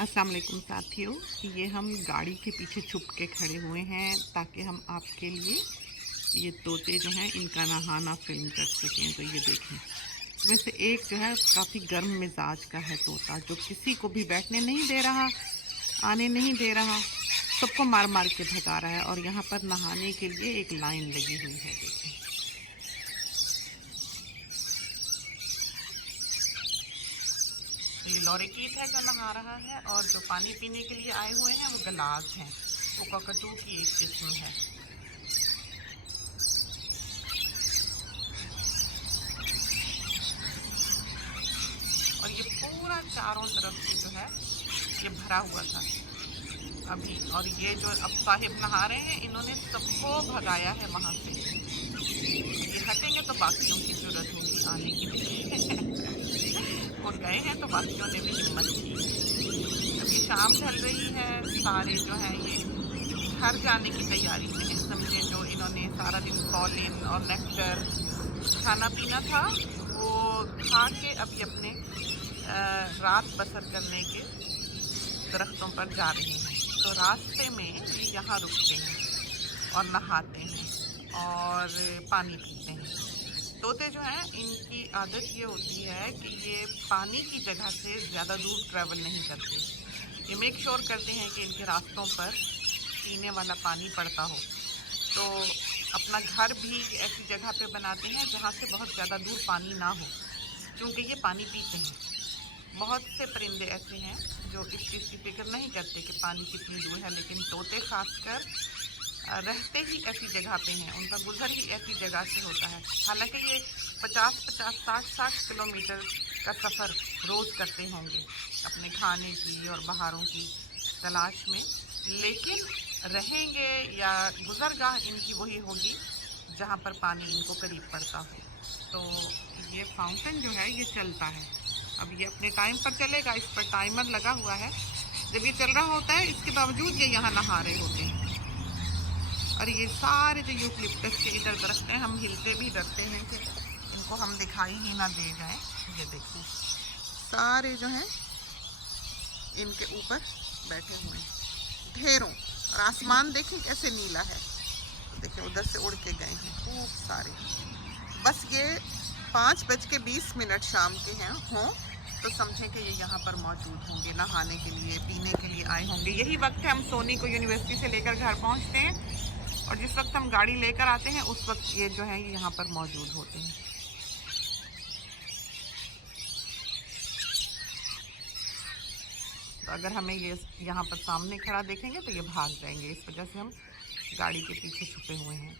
अस्सलाम वालेकुम साथियों, ये हम गाड़ी के पीछे छुप के खड़े हुए हैं ताकि हम आपके लिए ये तोते जो हैं इनका नहाना फिल्म कर सकें। तो ये देखें, वैसे एक जो है काफ़ी गर्म मिजाज का है तोता, जो किसी को भी बैठने नहीं दे रहा, आने नहीं दे रहा, सबको मार मार के भगा रहा है। और यहाँ पर नहाने के लिए एक लाइन लगी हुई है। देखें, तो ये लॉरेकीट है जो नहा रहा है, और जो पानी पीने के लिए आए हुए हैं वो गलाज हैं। वो ककटू की एक किस्म है। और ये पूरा चारों तरफ से जो है ये भरा हुआ था अभी। और ये जो अब साहिब नहा रहे हैं, इन्होंने सबको भगाया है वहाँ से। ये हटेंगे तो बाकियों की जरूरत होगी आने की। वो गए हैं तो बाकियों ने भी हिम्मत की। अब ये शाम ढल रही है, सारे जो हैं ये घर जाने की तैयारी में हैं। समझे, जो इन्होंने सारा दिन पॉलिन और नेक्टर खाना पीना था वो खा के अभी अपने रात बसर करने के दरख्तों पर जा रहे हैं। तो रास्ते में यहाँ रुकते हैं और नहाते हैं और पानी पीते हैं। तोते जो हैं इनकी आदत ये होती है कि ये पानी की जगह से ज़्यादा दूर ट्रैवल नहीं करते। ये मेक श्योर करते हैं कि इनके रास्तों पर पीने वाला पानी पड़ता हो। तो अपना घर भी ऐसी जगह पे बनाते हैं जहाँ से बहुत ज़्यादा दूर पानी ना हो, क्योंकि ये पानी पीते हैं। बहुत से परिंदे ऐसे हैं जो इस चीज़ की फिक्र नहीं करते कि पानी कितनी दूर है, लेकिन तोते खासकर रहते ही ऐसी जगह पे हैं, उनका गुजर ही ऐसी जगह से होता है। हालांकि ये 50-50, 60-60 किलोमीटर का सफ़र रोज़ करते होंगे अपने खाने की और बहारों की तलाश में, लेकिन रहेंगे या गुजरगाह इनकी वही होगी जहाँ पर पानी इनको करीब पड़ता हो। तो ये फाउंटेन जो है ये चलता है। अब ये अपने टाइम पर चलेगा, इस पर टाइमर लगा हुआ है। जब ये चल रहा होता है, इसके बावजूद ये यहाँ नहा रहे होते हैं। और ये सारे जो यूकलिप्टस के इधर दरख्त हैं, हम हिलते भी डरते हैं कि इनको हम दिखाई ही ना दे जाएं। ये देखिए, सारे जो हैं इनके ऊपर बैठे हुए हैं ढेरों। और आसमान देखिए कैसे नीला है। देखिए उधर से उड़ के गए हैं खूब सारे। बस ये 5:20 शाम के हैं हों तो समझें कि ये यहाँ पर मौजूद होंगे, नहाने के लिए, पीने के लिए आए होंगे। यही वक्त है हम सोनी को यूनिवर्सिटी से लेकर घर पहुँचते हैं, और जिस वक्त हम गाड़ी लेकर आते हैं उस वक्त ये जो है ये यहाँ पर मौजूद होते हैं। तो अगर हमें ये यहाँ पर सामने खड़ा देखेंगे तो ये भाग जाएंगे, इस वजह से हम गाड़ी के पीछे छुपे हुए हैं।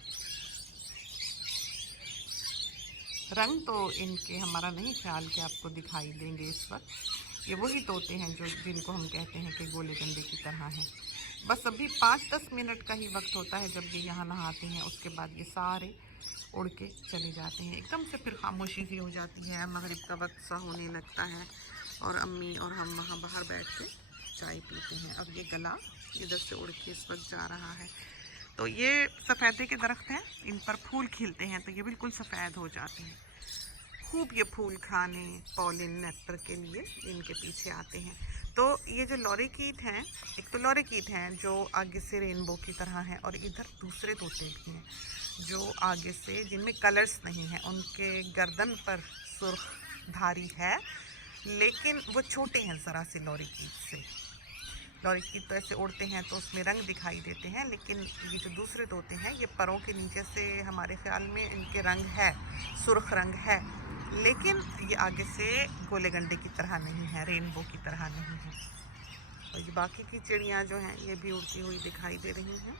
रंग तो इनके हमारा नहीं ख्याल कि आपको दिखाई देंगे इस वक्त। ये वही तोते हैं जो जिनको हम कहते हैं कि गोले गंडे की तरह हैं। बस अभी 5-10 मिनट का ही वक्त होता है जब ये यहाँ नहाते हैं, उसके बाद ये सारे उड़ के चले जाते हैं। एकदम से फिर खामोशी सी हो जाती है, मगरिब का वक्त सा होने लगता है, और अम्मी और हम वहाँ बाहर बैठ के चाय पीते हैं। अब ये गला इधर से उड़ के इस वक्त जा रहा है। तो ये सफ़ेदे के दरख्त हैं, इन पर फूल खिलते हैं तो ये बिल्कुल सफ़ेद हो जाते हैं। खूब ये फूल खाने, पॉलिन, नेक्टर के लिए इनके पीछे आते हैं। तो ये जो लॉरेकीट हैं, एक तो लॉरेकीट हैं जो आगे से रेनबो की तरह हैं, और इधर दूसरे तोते भी हैं जो आगे से, जिनमें कलर्स नहीं हैं। उनके गर्दन पर सुर्ख धारी है, लेकिन वो छोटे हैं ज़रा से लॉरेकीट से। लॉरेकीट तो ऐसे उड़ते हैं तो उसमें रंग दिखाई देते हैं, लेकिन ये जो दूसरे तोते हैं ये परों के नीचे से हमारे ख्याल में इनके रंग है, सुर्ख रंग है, लेकिन ये आगे से गोले गंडे की तरह नहीं है, रेनबो की तरह नहीं है। और ये बाकी की चिड़ियाँ जो हैं ये भी उड़ती हुई दिखाई दे रही हैं।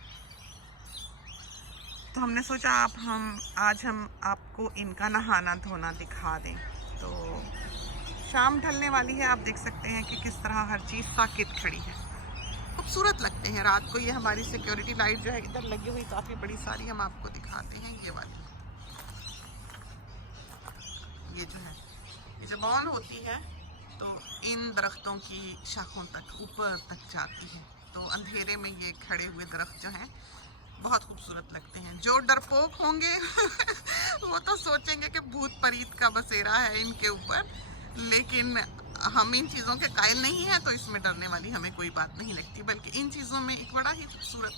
तो हमने सोचा आज हम आपको इनका नहाना धोना दिखा दें। तो शाम ढलने वाली है, आप देख सकते हैं कि किस तरह हर चीज़ साकित खड़ी है। खूबसूरत लगते हैं रात को। ये हमारी सिक्योरिटी लाइट जो है इधर लगी हुई काफ़ी बड़ी सारी, हम आपको दिखाते हैं। ये वाली, ये जो है, ये जब ऑन होती है तो इन दरख्तों की शाखों तक ऊपर तक जाती है। तो अंधेरे में ये खड़े हुए दरख्त जो हैं बहुत खूबसूरत लगते हैं। जो डरपोक होंगे वो तो सोचेंगे कि भूत परीत का बसेरा है इनके ऊपर, लेकिन हम इन चीज़ों के कायल नहीं हैं, तो इसमें डरने वाली हमें कोई बात नहीं लगती, बल्कि इन चीज़ों में एक बड़ा ही खूबसूरत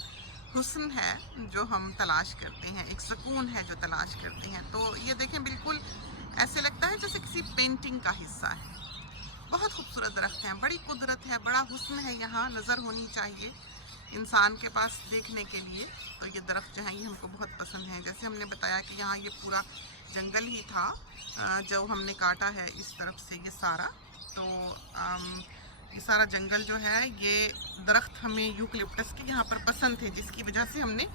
हुस्न है जो हम तलाश करते हैं, एक सुकून है जो तलाश करते हैं। तो ये देखें, बिल्कुल ऐसे लगता है जैसे किसी पेंटिंग का हिस्सा है। बहुत खूबसूरत दरख्त हैं, बड़ी कुदरत है, बड़ा हुस्न है, यहाँ नज़र होनी चाहिए इंसान के पास देखने के लिए। तो ये दरख्त जो है ये हमको बहुत पसंद है। जैसे हमने बताया कि यहाँ ये पूरा जंगल ही था जो हमने काटा है इस तरफ से ये सारा। तो ये सारा जंगल जो है, ये दरख्त हमें यूकलिप्टस के यहाँ पर पसंद थे, जिसकी वजह से हमने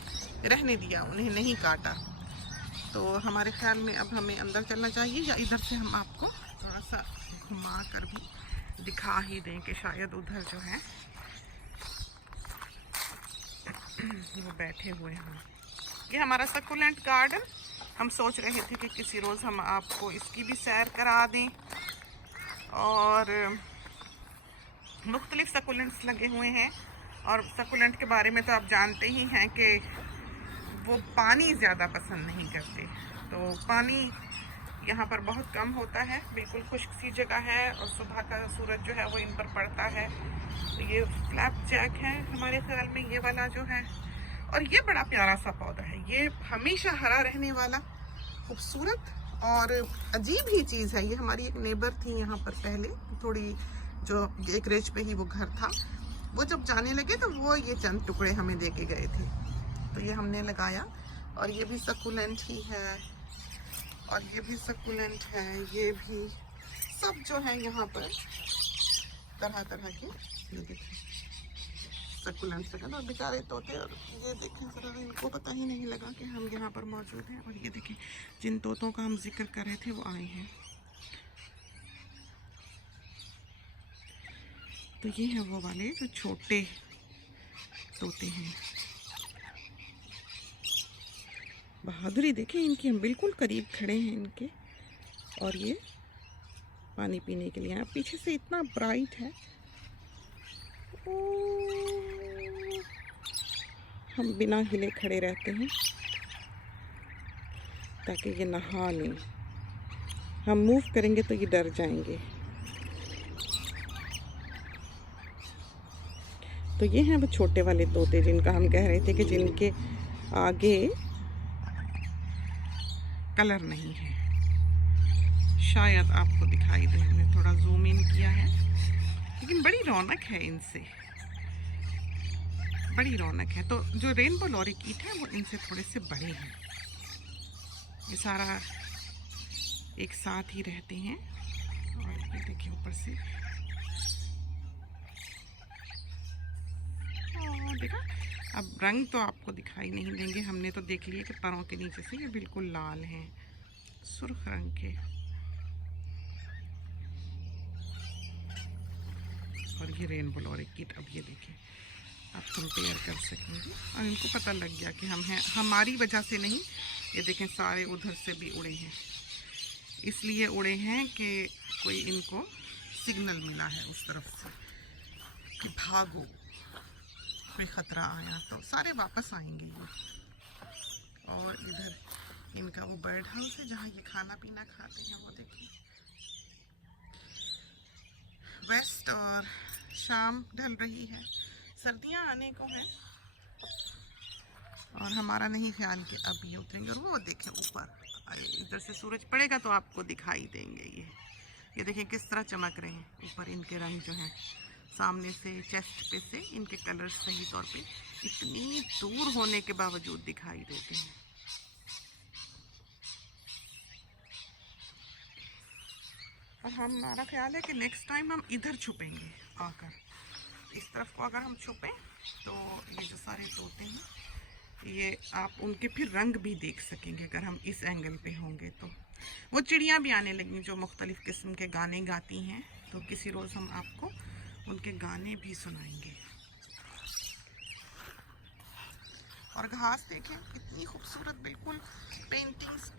रहने दिया, उन्हें नहीं काटा। तो हमारे ख्याल में अब हमें अंदर चलना चाहिए, या इधर से हम आपको थोड़ा सा घुमा कर भी दिखा ही दें कि शायद उधर जो है वो बैठे हुए हैं। ये हमारा सक्कुलेंट गार्डन, हम सोच रहे थे कि किसी रोज़ हम आपको इसकी भी सैर करा दें। और मुख्तलिफ सक्कुलेंट्स लगे हुए हैं, और सक्कुलेंट के बारे में तो आप जानते ही हैं कि वो पानी ज़्यादा पसंद नहीं करते। तो पानी यहाँ पर बहुत कम होता है, बिल्कुल खुश्क सी जगह है, और सुबह का सूरज जो है वो इन पर पड़ता है। तो ये फ्लैप जैक है हमारे ख्याल में, ये वाला जो है। और ये बड़ा प्यारा सा पौधा है, ये हमेशा हरा रहने वाला खूबसूरत और अजीब ही चीज़ है। ये हमारी एक नेबर थी यहाँ पर पहले, थोड़ी जो एक रेंज पे ही वो घर था, वो जब जाने लगे तो वो ये चंद टुकड़े हमें दे के गए थे। तो ये हमने लगाया, और ये भी सक्कुलेंट ही है, और ये भी सक्कुलेंट है, ये भी सब जो है यहाँ पर तरह तरह के, ये देखिए सक्कुलेंट्स लगा। और बेचारे तोते, और ये देखें ज़रा, इनको पता ही नहीं लगा कि हम यहाँ पर मौजूद हैं। और ये देखें, जिन तोतों का हम जिक्र कर रहे थे वो आए हैं। तो ये हैं वो वाले जो छोटे तोते हैं। बहादुरी देखें इनकी, हम बिल्कुल करीब खड़े हैं इनके, और ये पानी पीने के लिए आए। पीछे से इतना ब्राइट है, हम बिना हिले खड़े रहते हैं ताकि ये नहा लें। हम मूव करेंगे तो ये डर जाएंगे। तो ये हैं वो छोटे वाले तोते जिनका हम कह रहे थे कि जिनके आगे कलर नहीं है। शायद आपको दिखाई दे, हमने थोड़ा जूम इन किया है, लेकिन बड़ी रौनक है इनसे, बड़ी रौनक है। तो जो रेनबो लॉरिकीट है वो इनसे थोड़े से बड़े हैं। ये सारा एक साथ ही रहते हैं। और ये देखिए ऊपर से, देखा, अब रंग तो आपको दिखाई नहीं देंगे, हमने तो देख लिया कि परों के नीचे से ये बिल्कुल लाल हैं, सुर्ख रंग के। और ये रेनबो लॉरिकीट, अब ये देखिए आप कंपेयर कर सकेंगे, और इनको पता लग गया कि हम हैं, हमारी वजह से नहीं। ये देखें सारे उधर से भी उड़े हैं, इसलिए उड़े हैं कि कोई इनको सिग्नल मिला है उस तरफ से कि भागो, कोई ख़तरा आया तो सारे वापस आएंगे ये। और इधर इनका वो बर्ड हाउस है जहाँ ये खाना पीना खाते हैं, वो देखिए। वेस्ट और शाम ढल रही है, सर्दियाँ आने को हैं, और हमारा नहीं ख्याल कि अब ये उतरेंगे। और वो देखें ऊपर, इधर से सूरज पड़ेगा तो आपको दिखाई देंगे ये देखें किस तरह चमक रहे हैं ऊपर। इनके रंग जो हैं सामने से, चेस्ट पे से इनके कलर सही तौर पे इतनी दूर होने के बावजूद दिखाई देते हैं। और हमारा ख्याल है कि नेक्स्ट टाइम हम इधर छुपेंगे आकर। इस तरफ को अगर हम छुपें तो ये जो सारे तोते हैं, ये आप उनके फिर रंग भी देख सकेंगे अगर हम इस एंगल पे होंगे। तो वो चिड़ियाँ भी आने लगी जो मुख्तलिफ़ किस्म के गाने गाती हैं, तो किसी रोज़ हम आपको उनके गाने भी सुनाएंगे। और घास देखें कितनी खूबसूरत, बिल्कुल पेंटिंग्स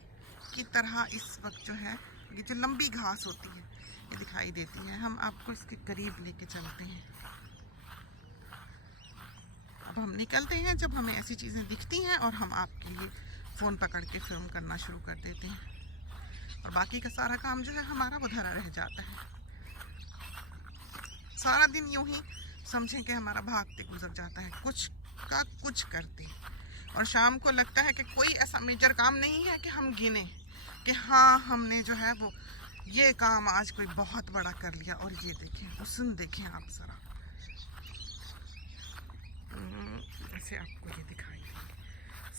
की तरह इस वक्त जो है ये जो लंबी घास होती है ये दिखाई देती है। हम आपको इसके करीब लेके चलते हैं। अब हम निकलते हैं जब हमें ऐसी चीज़ें दिखती हैं, और हम आपके लिए फ़ोन पकड़ के फिल्म करना शुरू कर देते हैं, और बाकी का सारा काम जो है हमारा वो धरा रह जाता है। सारा दिन यूं ही समझें कि हमारा भागते गुजर जाता है, कुछ का कुछ करते। और शाम को लगता है कि कोई ऐसा मेजर काम नहीं है कि हम गिने कि हाँ हमने जो है वो ये काम आज कोई बहुत बड़ा कर लिया। और ये देखें, हुस्न देखें आप ज़रा, ऐसे आपको ये दिखाई देंगे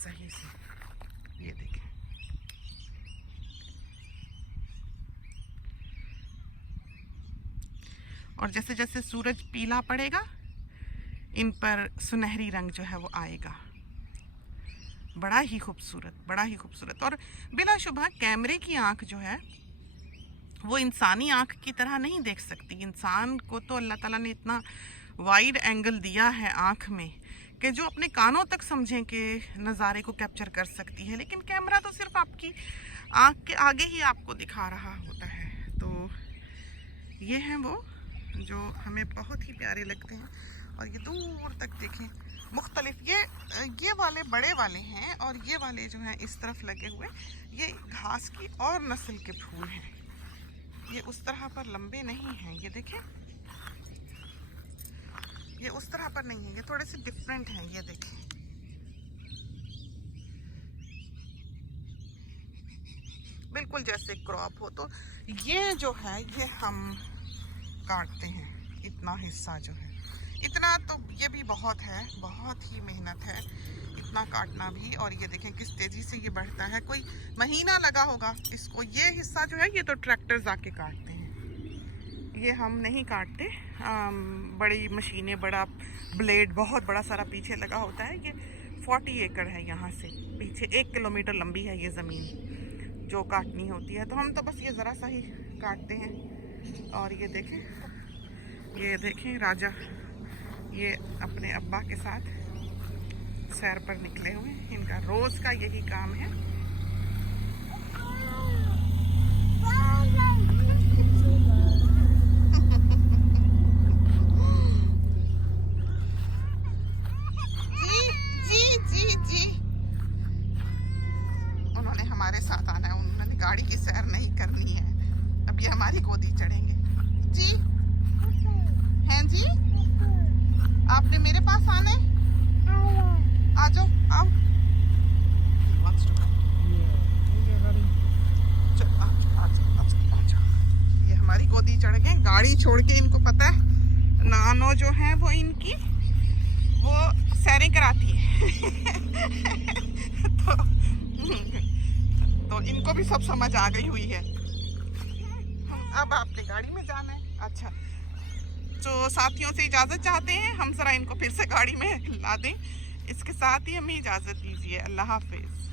सही से, ये देखें। और जैसे जैसे सूरज पीला पड़ेगा इन पर सुनहरी रंग जो है वो आएगा। बड़ा ही खूबसूरत, बड़ा ही खूबसूरत। और बिलाशुबा कैमरे की आंख जो है वो इंसानी आंख की तरह नहीं देख सकती। इंसान को तो अल्लाह ताला ने इतना वाइड एंगल दिया है आंख में कि जो अपने कानों तक समझें कि नज़ारे को कैप्चर कर सकती है, लेकिन कैमरा तो सिर्फ आपकी आंख के आगे ही आपको दिखा रहा होता है। तो ये हैं वो जो हमें बहुत ही प्यारे लगते हैं। और ये दूर तक देखें मुख्तलिफ, ये वाले बड़े वाले हैं और ये वाले जो हैं इस तरफ लगे हुए, ये घास की और नस्ल के फूल हैं। ये उस तरह पर लंबे नहीं हैं, ये देखें, ये उस तरह पर नहीं है, ये थोड़े से डिफरेंट हैं। ये देखें, बिल्कुल जैसे क्रॉप हो। तो ये जो है ये हम काटते हैं, इतना हिस्सा जो है, इतना तो ये भी बहुत है, बहुत ही मेहनत है इतना काटना भी। और ये देखें किस तेज़ी से ये बढ़ता है, कोई महीना लगा होगा इसको। ये हिस्सा जो है ये तो ट्रैक्टर्स आके काटते हैं, ये हम नहीं काटते। बड़ी मशीनें, बड़ा ब्लेड बहुत बड़ा सारा पीछे लगा होता है। ये 40 एकड़ है, यहाँ से पीछे 1 किलोमीटर लंबी है ये ज़मीन जो काटनी होती है। तो हम तो बस ये ज़रा सा ही काटते हैं। और ये देखें राजा ये अपने अब्बा के साथ सैर पर निकले हुए हैं। इनका रोज़ का यही काम है। जी उन्होंने हमारे साथ आना है, उन्होंने गाड़ी की सैर नहीं करनी है। अब ये हमारी गोदी चढ़ेंगे। जी हैं जी, आपने मेरे पास आना है, आ जाओ, आओ। ये हमारी गोदी चढ़ गए, गाड़ी छोड़ के। इनको पता है नानो जो है वो इनकी वो सैरें कराती है तो इनको भी सब समझ आ गई हुई है। अब आपने गाड़ी में जाना है। अच्छा, तो साथियों से इजाज़त चाहते हैं हम, ज़रा इनको फिर से गाड़ी में ला दें। इसके साथ ही हमें इजाज़त दीजिए। अल्लाह हाफिज़।